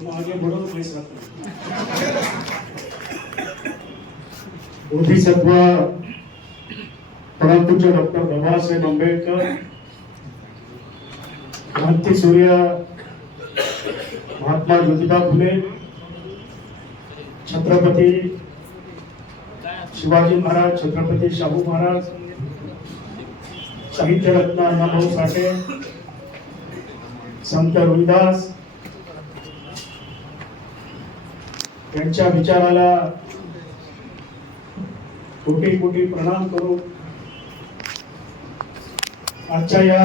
तुम आगे बढ़ो मैं साथ हूं। बोधिसत्व परम पूज्य डॉक्टर बाबासाहेब आंबेडकर, क्रांती सूर्य महात्मा ज्योतिबा फुले, छत्रपती शिवाजी महाराज, छत्रपती शाहू महाराज, साहित्य रत्न अण्णाभाऊ साठे, संत रविदास यांच्या विचाराला कोटी कोटी प्रणाम करू आजच्या या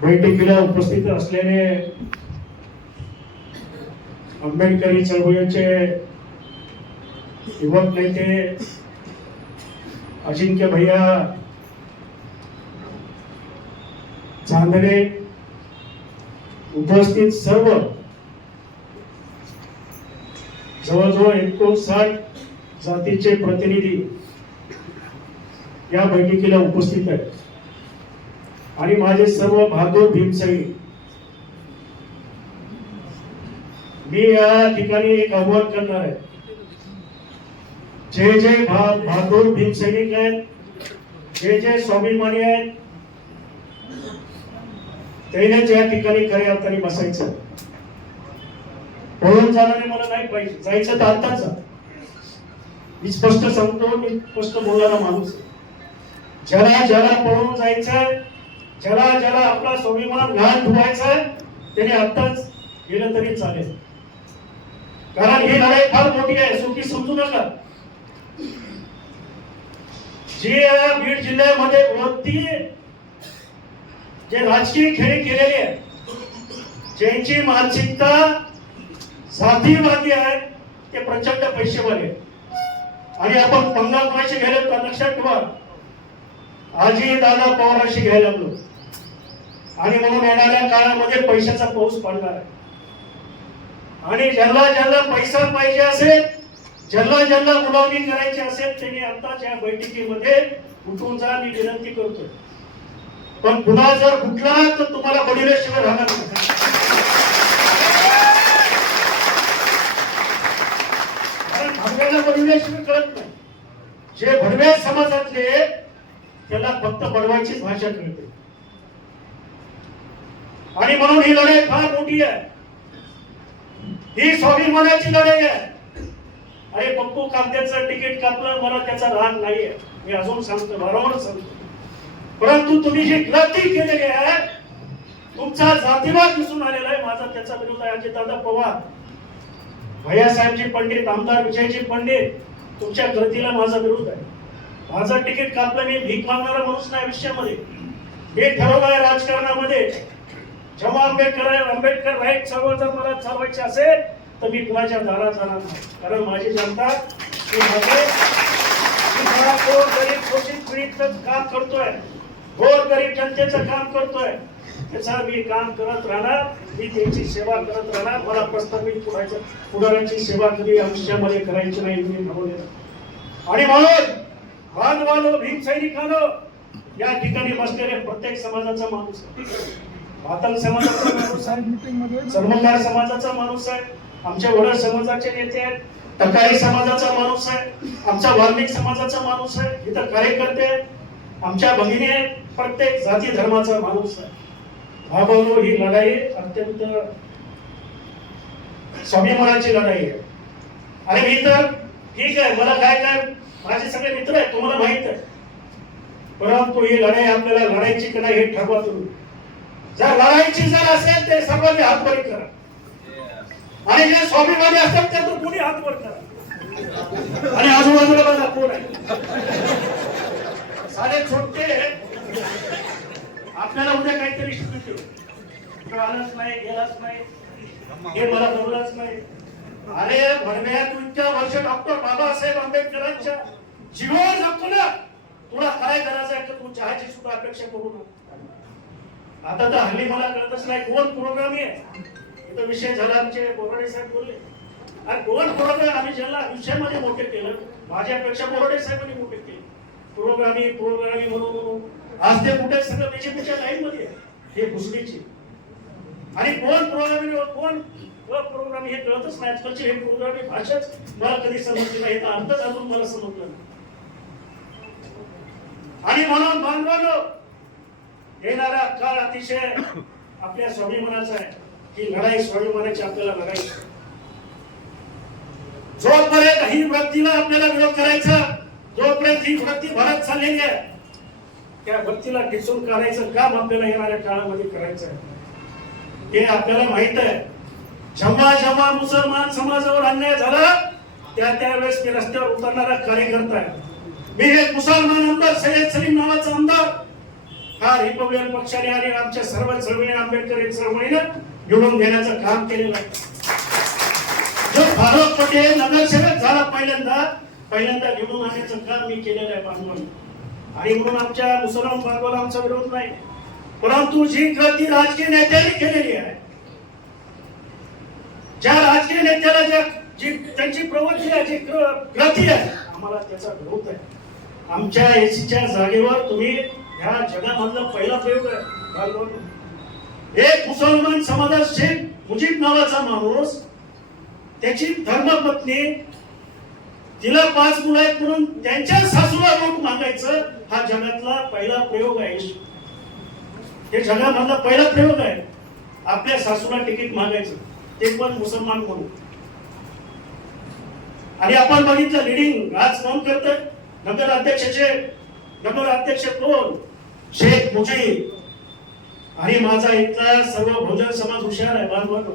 बैठकीला उपस्थित असलेले आंबेडकरी चळवळीचे युवक नेते अजिंक्य भैया चांदणे, उपस्थित सर्व जवळजवळ 59 जातीचे प्रतिनिधी या बैठकीला उपस्थित आहेत आणि माझे सर्व बहादूर भीमसैनिक, मी या ठिकाणी एक आव्हान करणार आहे. जे जे बहादूर भीमसैनिक आहेत, जे जे स्वाभिमानी आहेत, त्यानेच या ठिकाणी खऱ्या अर्थाने बसायचं. पळून जाणारे मला नाही पाहिजे. जायचं तर आताच. मी स्पष्ट सांगतो, मी स्पष्ट बोलणारा माणूस. ज्याला ज्याला पळून जायचं, ज्याला ज्याला आपला स्वाभिमान घाण धुवायचा, त्याने आताच गेलं तरी चालेल. कारण ही लढाई फार मोठी आहे, सोपी समजू नका. जे बीड जिल्ह्यामध्ये वरती जे राजकीय खेळ केलेले आहेत, ज्यांची मानसिकता जातीवादी आहे, ते प्रचंड पैसेवाले. आणि आपण पंगा कोणाशी घ्यायला तर लक्षात ठेवा, आजी दादा पवारांशी घ्यायला लागलो. आणि म्हणून येणाऱ्या काळामध्ये पैशाचा पाऊस पडणार आहे. आणि ज्यांना ज्यांना पैसा पाहिजे असेल, ज्यांना ज्यांना गुलामी करायची असेल, त्यांनी आताच या बैठकीमध्ये उठून जा, मी विनंती करतो. पण पुन्हा जर कुठला तर तुम्हाला बळील्याशिवाय राहणार नाही. कारण भडव्याला बळील्याशिवाय कळत नाही. जे भडव्या समाजातले, त्याला फक्त बडवायचीच भाषा कळते. आणि म्हणून ही लढाई फार मोठी आहे. ही स्वाभिमानाची लढाई आहे. अरे पप्पू कांद्याचं तिकीट कापलं, मला त्याचा राग नाहीये, मी अजून सांगतो, वारंवार सांगतो. परंतु तुम्ही जी गलती केलेली आहे, तुमचा जातीवाद दिसून आलेला आहे, माझा त्याचा विरोध आहे. अजितदादा पवार, भैयासाहेबजी पंडित, आमदार विजयजी पंडित, तुमच्या गलतीला माझा विरोध आहे. माझं तिकीट कापलं, मी भीक मागणारा माणूस नाही आयुष्यामध्ये. हे ठरवलंय राजकारणामध्ये. जेव्हा आंबेडकर राईट चळवळ जर मला चालवायची असेल तर मी कुणाच्या दारात जाणार नाही. कारण माझी जनता गरीब शोषित पीडितच काम करतोय, गोर गरीब जनतेचं काम करतोय, त्याचं मी काम करत राहणार. मी त्यांची सेवा करत राहणार. मला प्रस्थापित पुढाऱ्यांची सेवा कधी आयुष्यामध्ये करायची नाही, मी ठरवलेलं. आणि म्हणून बांधवानो, भीमसैनिकांनो, या ठिकाणी बसलेले प्रत्येक समाजाचा माणूस आहे. मातंग समाजाचा माणूस आहे, चर्मकार समाजाचा माणूस आहे, आमच्या वडा समाजाचे नेते आहेत, टकारी समाजाचा माणूस आहे, आमच्या वाल्मिक समाजाचा माणूस आहे, इथं कार्यकर्ते आहेत, आमच्या भगिनी आहेत, प्रत्येक जाती धर्माचा माणूस आहे. भावानो, ही लढाई अत्यंत स्वाभिमानाची लढाई आहे. आणि मी तर ठीक आहे, मला काय माझे सगळे मित्र आहेत, तुम्हाला माहित आहे. परंतु ही लढाई आपल्याला लढायची की नाही हे ठरवा तुम्ही. जर लढायची जर असेल तर सर्वांनी हात वर करा. आणि जे स्वाभिमानी असतात ते तर कोणी हात वर करा. आणि आजूबाजूला बघा कोण आहे. सारे छोटे आपल्याला उद्या काहीतरी शिकवतो, आलाच नाही, गेलाच नाही, हे मला जमलंच नाही. अरे भरण्या, तू इतक्या वर्ष डॉक्टर बाबासाहेब आंबेडकरांच्या जीवावर जगतो ना, तुला काय करायचं आहे, तू चहाची सुद्धा अपेक्षा करू नका. आता तर हल्ली मला कळतच नाही कोण पुरोगामी आहे. इथं विषय झाला, आमचे बोराडे साहेब बोलले, अरे कोण पुरोगामी? आम्ही ज्यांना आयुष्यामध्ये मोठे केलं, माझ्यापेक्षा बोराडे साहेबांनी मोठे केले. पुरोगामी पुरोगामी म्हणून आज ते कुठे सगळं बीजेपीच्या लाईन मध्ये आहे. हे घुसडीची आणि कोण प्रोग्राम हे कळतच नाही. आजकालचे हे प्रोग्राम ही भाषाच मला कधी समजली नाही, अर्थच अजून मला समजलं नाही. आणि म्हणून बांधवांनो, येणारा काळ अतिशय आपल्या स्वाभिमानाचा आहे. ही लढाई स्वाभिमानाची आपल्याला लढाई. जोपर्यंत ही वृत्तीला आपल्याला विरोध करायचा, जोपर्यंत ही वृत्ती भरत चाललेली आहे, त्या वृत्तीला ठेचून काढायचं काम आपल्याला येणाऱ्या काळामध्ये करायचं आहे. हे आपल्याला माहित आहे. जेव्हा जेव्हा मुसलमान समाजावर अन्याय झाला, त्यावेळेस मी रस्त्यावर उतरणारा कार्यकर्ता आहे. मी एक मुसलमान आमदार सय्यद सलीम नावाचा आमदार हा रिपब्लिकन पक्षाने आणि आमच्या सर्व चळवळी आंबेडकरी चळवळीनं निवडून देण्याचं काम केलेलं आहे. जो फारुख पटेल नगरसेवक झाला पहिल्यांदा निवडून आणण्याचं काम मी केलेलं आहे बांधवांनी. आणि म्हणून आमच्या मुसलमान बांधवाला आमचा विरोध नाही, परंतु जी कृती राजकीय नेत्यांनी केलेली आहे, ज्या राजकीय नेत्याला जी त्यांची प्रवृत्ती आहे, जी कृती आहे, आम्हाला त्याचा विरोध आहे. आमच्या एसीच्या जागेवर तुम्ही ह्या जगामधला पहिला प्रयोग आहे. एक मुसलमान समाजात शेख मुजीब नावाचा माणूस, त्याची धर्मपत्नी, तिला 5 मुलं आहेत म्हणून त्यांच्या सासूला वोट मागायचं, हा जगातला पहिला प्रयोग आहे. हे जगामधला पहिला प्रयोग आहे. आपल्या सासूला तिकीट मागायचं, ते पण मुसलमान म्हणून. आणि आपण बघितलं लीडिंग आज कोण करत, नगर अध्यक्ष कोण, शेख मुजीब. आणि माझा इथला सर्व बहुजन समाज हुशार आहे बांधवांनो.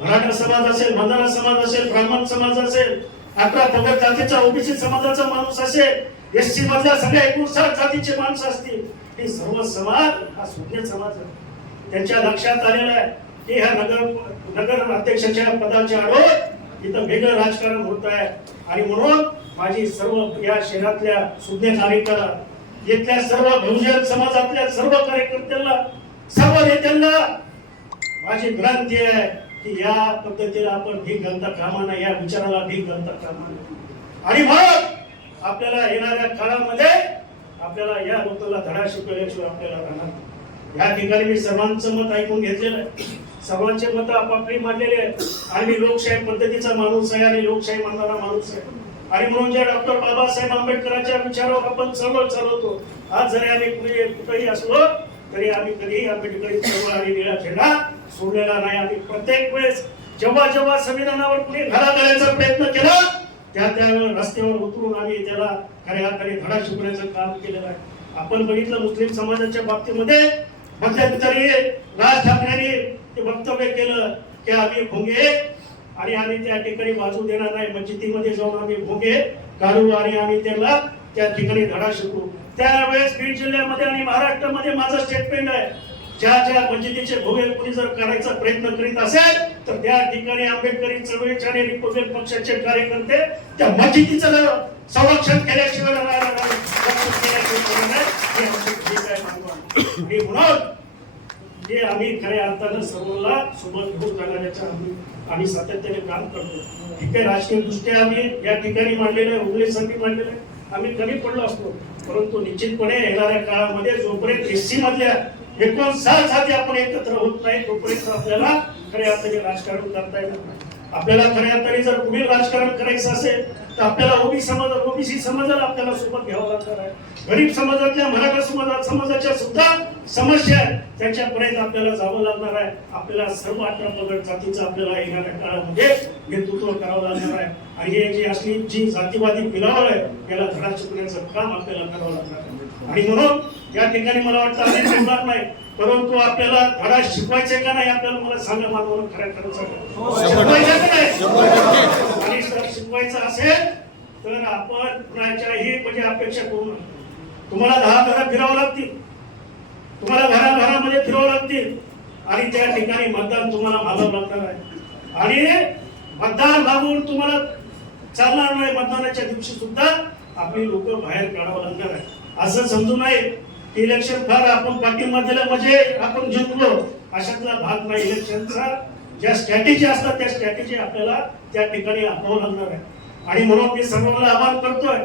मराठा समाज असेल, बंजारा समाज असेल, ब्राह्मण समाज असेल, 18 पगड जातीचा ओबीसी समाजाचा माणूस असेल, एससी मधल्या सगळ्या 59 जातीचे माणसं असतील, हे सर्व समाज हा सुज्ञ समाज आहे. त्यांच्या लक्षात आलेलं आहे की ह्या नगर अध्यक्षाच्या पदाच्या आडोर इथं वेगळं राजकारण होत आहे. आणि म्हणून माझी सर्व या शहरातल्या सुज्ञ नागरिकांना, इथल्या सर्व बहुजन समाजातल्या सर्व कार्यकर्त्यांना, सर्व नेत्यांना माझी विनंती आहे की या पद्धतीला आपण भीक घालता कामा नये, या विचाराला भीक घालता कामा नये. आणि मग आपल्याला येणाऱ्या काळामध्ये आपल्याला या लोकांना धडा शिकवल्याशिवाय आपल्याला राहणार. या ठिकाणी मी सर्वांचं मत ऐकून घेतलेलं आहे, सर्वांचे मत आपापली मांडलेले आहेत. आणि मी लोकशाही पद्धतीचा माणूस आहे आणि लोकशाही मानणारा माणूस आहे. आणि म्हणून जे डॉक्टर बाबासाहेब आंबेडकरांच्या विचारावर आपण चळवळ चालवतो. आज जरी आम्ही कुठेही असलो तरी आम्ही कधीही आंबेडकरी चळवळ आणि निळा झेंडा सोडलेला नाही. आम्ही प्रत्येक वेळेस जेव्हा संविधानावर कुणी घाला घालायचा प्रयत्न केला, त्यावेळेस रस्त्यावर उतरून आम्ही त्याला खऱ्या अर्थाने धडा शिकवण्याचं काम केलेलं आहे. आपण बघितलं मुस्लिम समाजाच्या बाबतीमध्ये मध्यंतरी राज ठाकरेंनी ते वक्तव्य केलं की आम्ही भोंगे आणि आम्ही त्या ठिकाणी बाजू देणार नाही, मस्जिदीमध्ये जाऊन आम्ही भोंगे काढू आणि आम्ही त्याला त्या ठिकाणी धडा शिकू. त्यावेळेस बीड जिल्ह्यामध्ये आणि महाराष्ट्रामध्ये माझं स्टेटमेंट आहे, ज्या मस्जिदीचे भोगे कोणी जर करायचा प्रयत्न करीत असेल तर त्या ठिकाणी आंबेडकरी चळवळीचे आणि रिपब्लिकन पक्षाचे कार्यकर्ते त्या मस्जिदीचं संरक्षण केल्याशिवाय म्हणून जे आम्ही खऱ्या अर्थानं सर्वांना सोबत घेऊन जाण्याच्या आम्ही सातत्याने काम करतो. ठीक आहे, राजकीय दृष्ट्या आम्ही या ठिकाणी मांडलेलं आहे, उघडीसाठी मांडलेलं आहे, आम्ही कमी पडलो असतो, परंतु निश्चितपणे येणाऱ्या काळामध्ये जोपर्यंत एससी मधल्या 59 जाती आपण एकत्र होत नाही तोपर्यंत आपल्याला खऱ्या अर्थाने राजकारण करता येणार नाही. आपल्याला खऱ्या अर्थाने जर पुढील राजकारण करायचं असेल तर आपल्याला ओबीसी समाजाला आपल्याला सोबत घ्यावं लागणार आहे. गरीब समाजातल्या मराठा समाजाच्या सुद्धा समस्या आहेत, त्याच्यापर्यंत आपल्याला जावं लागणार आहे. आपल्याला सर्व 18 पगड जातीचं आपल्याला येणाऱ्या काळामध्ये नेतृत्व करावं लागणार आहे. आणि हे जी असली जी जातीवादी पिलावळ आहे याला धडा शिकवण्याचं काम आपल्याला करावं लागणार आहे. आणि म्हणून या ठिकाणी मला वाटतं आम्ही थांबणार नाही, परंतु आपल्याला धडा शिकवायचे का नाही आपल्याला मला सांगा. मानवाला खऱ्या शिकवायचं का नाही, आणि जर शिकवायचं असेल तर आपण कुणाच्याही म्हणजे अपेक्षा करू नये. तुम्हाला 10 घरं फिरावं लागतील, तुम्हाला घरामध्ये फिरावं लागतील आणि त्या ठिकाणी मतदान तुम्हाला मागावं लागणार आहे. आणि मतदान मागून तुम्हाला चालणार नाही, मतदानाच्या दिवशी सुद्धा आपली लोक बाहेर काढावं लागणार आहे. असं समजू नये की इलेक्शन फार आपण पाठिंबा दिला म्हणजे आपण जिंकलो, अशातला भाग नाही. इलेक्शनचा ज्या स्ट्रॅटेजी असतात त्या स्ट्रॅटेजी आपल्याला त्या ठिकाणी आखवावं लागणार आहे. आणि म्हणून मी सर्वांना आवाहन करतोय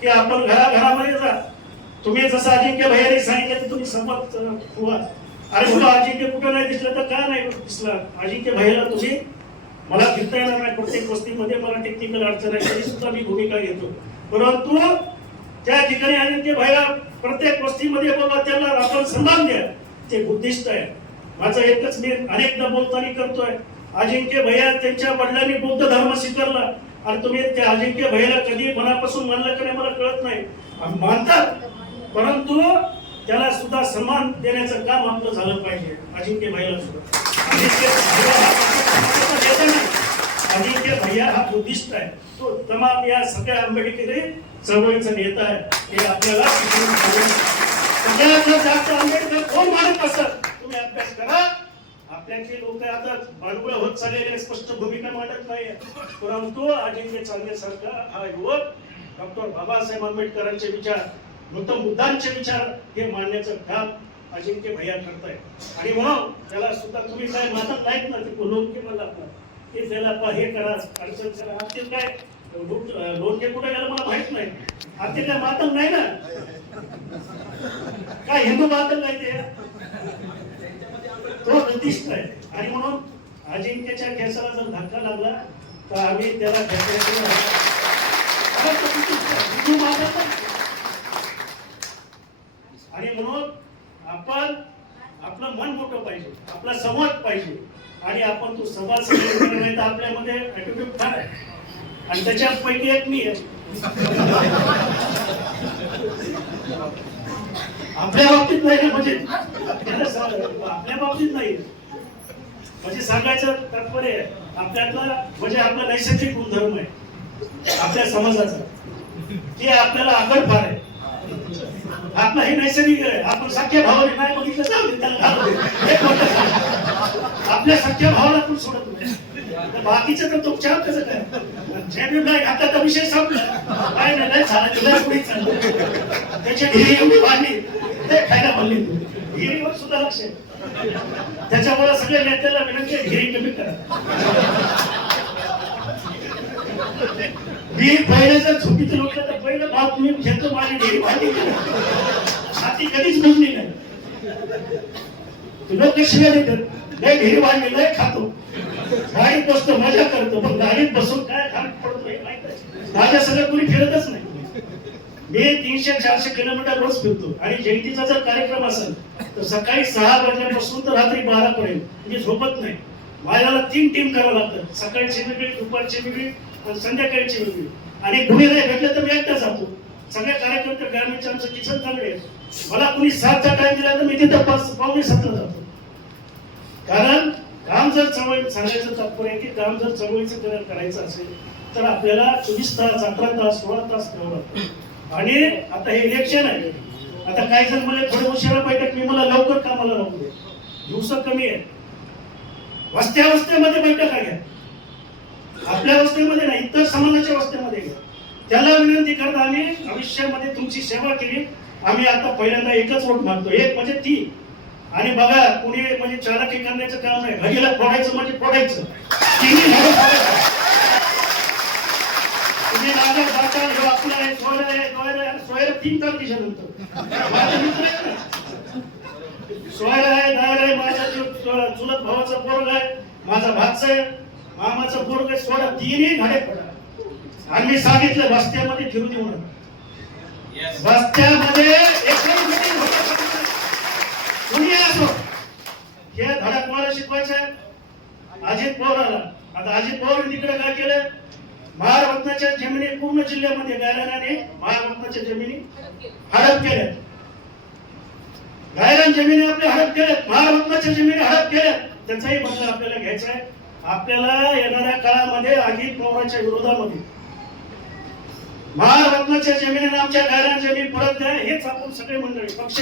की आपण घराघरामध्ये जा. तुम्ही जसं अजिंक्य भैयाने सांगितलं की तुम्ही संवाद व्हा, अरे बोला अजिंक्य कुठं नाही दिसलं तर का नाही दिसला? अजिंक्य भाईला तुम्ही मला फिरता येणार नाही, प्रत्येक वस्तीमध्ये मला टेक्निकल अडचण आहे तरी सुद्धा मी भूमिका घेतो, परंतु त्या ठिकाणी अजिंक्य भाईला प्रत्येक वस्तीमध्ये बोलवा, त्यांना आपण सन्मान द्या, ते बुद्धिस्ट आहे. माझं एकच मी अनेकदा बोलताना करतोय, अजिंक्य भैया त्यांच्या वडिलांनी बौद्ध धर्म स्वीकारला आणि तुम्ही त्या अजिंक्य भैयाला कधी मनापासून मानलं का नाही मला कळत नाही. मानतात, परंतु त्याला सुद्धा सन्मान देण्याचं काम आपलं झालं पाहिजे. अजिंक्य भैयाला सुद्धा अजिंक्य भैया हा बुद्धिस्ट आहे, तो तमाम या सगळ्या आंबेडकरी चळवळीचा नेता आहे. हे आपल्याला सगळ्यात जास्त आंबेडकर कोण मानत असत तुम्ही अभ्यास करा. आपल्याचे लोक आता बाळगुळ होत चाललेले स्पष्ट भूमिका मांडत नाही, परंतु अजिंक्य चांदेसारखा हा युवक डॉक्टर बाबासाहेब आंबेडकरांचे विचार, गौतम बुद्धांचे विचार हे मांडण्याचं काम अजिंक्य भैया करताय. आणि म्हणून त्याला सुद्धा तुम्ही काय मानत नाहीत ना, ते लोणके मला ते त्याला हे करा, अडचण करा, आतील काय लोणके कुठे गेलं मला माहित नाही, आतील काय मातंग नाही ना, काय हिंदू मातंग नाही ते, तो बुद्धिस्ट आहे. आणि म्हणून अजिंक्यच्या केसाला जर धक्का लागला तर आम्ही त्याला आणि म्हणून आपण आपलं मन मोठं पाहिजे, आपला संवाद पाहिजे, आणि आपण तो संवाद नाही तर आपल्यामध्ये ऍटिट्यूड फार आहे आणि त्याच्यापैकी एक मी आहे. आपल्या बाबतीत नाही ना, म्हणजे आपल्या बाबतीत नाही, म्हणजे सांगायचं तात्पर्य आपल्यातला म्हणजे आपला नैसर्गिक गुणधर्म आहे आपल्या समाजाचा, ते आपल्याला आकड फार आहे. आपला हे नैसर्गिक आहे. आपण सख्या भावाने नाही बघितलं जाऊ दे, त्याला आपल्या सख्या भावाला आपण सोडत नाही, बाकीचं तर तुमच्यावर कसं काय झेंडू नाही आता तर विषय संपला, काय नाही झाला पुढे चाललं, त्याच्या घरी एवढी वाढली ते खायला म्हणली, हिरीवर सुद्धा लक्ष आहे. त्याच्यामुळे सगळ्या नेत्याला विनंती आहे, हिरी कमी करा. मी पहिले जर झोपीचं लोटलं तर पहिलं भाव तुम्ही घेतो, माझी ढेरी वाढली छाती कधीच बोलली नाही. लोक शिव्या देतात, लय ढेरी वाढली लय खातो, गाडीत बसतो मजा करतो, पण गाडीत बसून काय घाट पडतो हे माहित आहे. माझ्या सगळं कोणी फिरतच नाही. मी 300-400 किलोमीटर रोज फिरतो आणि जयंतीचा जर कार्यक्रम असेल तर सकाळी 6 वाजल्यापासून तर रात्री 12 पर्यंत मी झोपत नाही. माझ्याला 3 टीम करावं लागतं, सकाळची वेगळी, दुपारची वेगळी आणि संध्याकाळची वेगळी. आणि कुणी नाही भेटलं तर मी एकटा जातो. सगळ्या कार्यकर्ते ग्रामीणचे आमचं किचन चांगले आहे, मला कुणी 7चा टाइम दिला तर मी तिथं 5:45 जातो. कारण काम जर चळवळी सांगायचं तात्पर्य आहे की काम जर चळवळीचं करायचं असेल तर आपल्याला 24 तास, 18 तास, 16 तास करावं लागतं. आणि आता हे इलेक्शन आहे, आता काही जण मला थोडे उशिरा बैठक, मी मला लवकर कामाला नको दे, दिवस कमी आहे, वस्त्यामध्ये बैठका घ्या, आपल्या वस्त्यामध्ये नाही इतर समाजाच्या वस्त्यामध्ये घ्या. त्याला विनंती करता आम्ही भविष्यामध्ये तुमची सेवा केली. आम्ही आता पहिल्यांदा एकच वोट मागतो, एक म्हणजे ती. आणि बघा कुणी म्हणजे चालाकी करण्याचं काम नाही, घडीला फोडायचं म्हणजे फोडायचं, तुम्ही माझ्या जाता हे आपलं आहे, सोयरा 3 तारखेच्या नंतर माझा मित्र आहे, सोयरा आहे, दायरा आहे, माझा चुलत भावाचा पोरग आहे, माझा भाचा आहे, मामाचा पोरग आहे, सोडा 3ही घाडे पडा. आणि मी सांगितलं वस्त्यामध्ये फिरू देऊ नका, वस्त्यामध्ये एकही मीटिंग होत कुणी असो, हे धडक मला शिकवायचं आहे. अजित पवार आला, आता अजित पवार तिकडे काय केलं, महारत्नाच्या जमिनी पूर्ण जिल्ह्यामध्ये गायरानाने महारत्नाच्या जमिनी हडप केल्या, गायरान जमिनी आपल्या हडप केल्यात, महारत्नाच्या जमिनी हडप केल्यात. त्याचाही बदला आपल्याला घ्यायचा आहे. आपल्याला येणाऱ्या काळामध्ये अजित पवारांच्या विरोधामध्ये महारत्नाच्या जमिनीने आमच्या गायरान जमीन परत द्या, हेच आपण सगळे मंडळी पक्ष